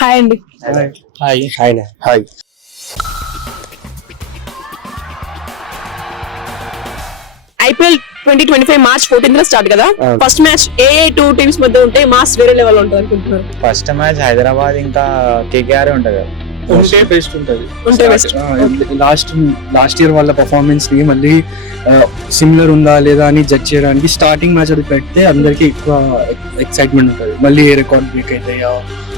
Hi అండి. Hi hi hi. IPL 2025 March 14 start కదా. First match ఏ two teams మధ్య ఉంటే మాస్ వేరే లెవెల్ ఉంటుంది అనుకుంటున్నారు? ఫస్ట్ మ్యాచ్ హైదరాబాద్ ఇంకా కేకేఆర్ ఉంటది కదా. ఉంటే బెస్ట్ ఉంటది. ఉంటే బెస్ట్. లాస్ట్ ఇయర్ వాళ్ళ పర్ఫార్మెన్స్ ని మళ్ళీ సిమిలర్ ఉందా లేదా అని జడ్జ్ చేయడానికి స్టార్టింగ్ మ్యాచ్ అది పెడితే అందరికి ఎక్కువ ఎక్సైట్మెంట్ ఉంటుంది. మళ్ళీ ఏ రికార్డ్ బ్రేక్ అవుతాయా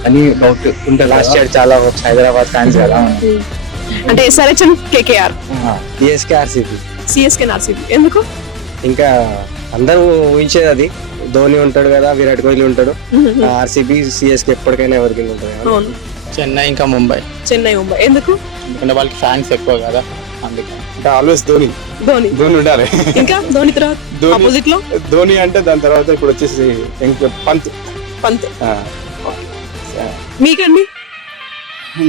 అని డౌట్ ఉంటుంది. లాస్ట్ ఇయర్ చాలా హైదరాబాద్ ఫ్యాన్స్ కదా. అంటే SRH and KKR, CSK RCB. CSK RCB ఎందుకు? ఇంకా అందరూ ఊహించేది అది. ధోని ఉంటాడు కదా, విరాట్ కోహ్లీ ఉంటాడు. ఆర్సీబీ సిఎస్కే ఎప్పటికైనా ఎవరికి ఉంటుంది. అవును. చెన్నై ఇంకా ముంబై ఎందుకు? ఎందుకంటే వాళ్ళకి ఫ్యాన్స్ ఎక్కువ కదా, అందుకే. ఆల్వేస్ ధోని ధోని ధోని ఉండాలి. ఇంకా ధోని తర్వాత ఆపోజిట్ లో ధోని అంటే దాని తర్వాత ఇప్పుడు వచ్చేసి పంత్. మీకండి?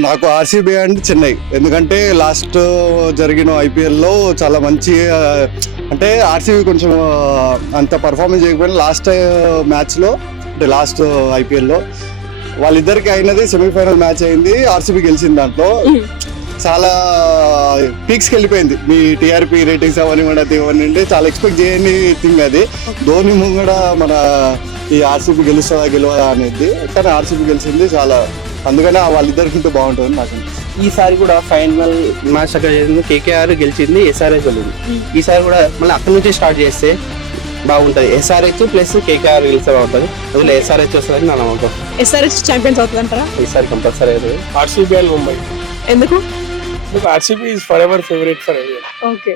నాకు ఆర్సీబీ అండ్ చెన్నై. ఎందుకంటే లాస్ట్ జరిగిన ఐపీఎల్లో చాలా మంచి, అంటే ఆర్సీబీ కొంచెం అంత పర్ఫార్మెన్స్ చేయకపోయినా లాస్ట్ మ్యాచ్లో, అంటే లాస్ట్ ఐపీఎల్లో వాళ్ళిద్దరికి అయినది సెమీఫైనల్ మ్యాచ్ అయింది. ఆర్సీబీ గెలిచింది. దాంట్లో చాలా పీక్స్కి వెళ్ళిపోయింది. మీ టీఆర్పీ రేటింగ్స్ అవన్నీ చాలా ఎక్స్పెక్ట్ చేయని థింగ్ అది. ధోని ముంగడ మన ఈ ఆర్సీబీ గెలుస్తుందా గెలవదా అనేది, కానీ ఆర్సీబీ గెలిచింది. చాలా అందుకనే వాళ్ళిద్దరికి బాగుంటుంది నాకు. ఈసారి కూడా ఫైనల్ మ్యాచ్ అక్కడ జరిగింది, కేకేఆర్ గెలిచింది, ఎస్ఆర్హెచ్ వెళ్ళింది. ఈసారి కూడా మళ్ళీ అక్కడ నుంచి స్టార్ట్ చేస్తే బాగుంటది. ఎస్ఆర్హెచ్ ప్లస్ కేకేఆర్ గెలిస్తే బాగుంటది. అందులో ఎస్ఆర్హెచ్ వస్తుందని నా నమ్మకం. ఎస్ఆర్హెచ్ ఛాంపియన్స్ అవుతుంది అంటారా? ఈసారి కంపల్సరీ అవుతుంది. RCB and Mumbai. ఎందుకు? RCB is for ever favourite for ever. Okay.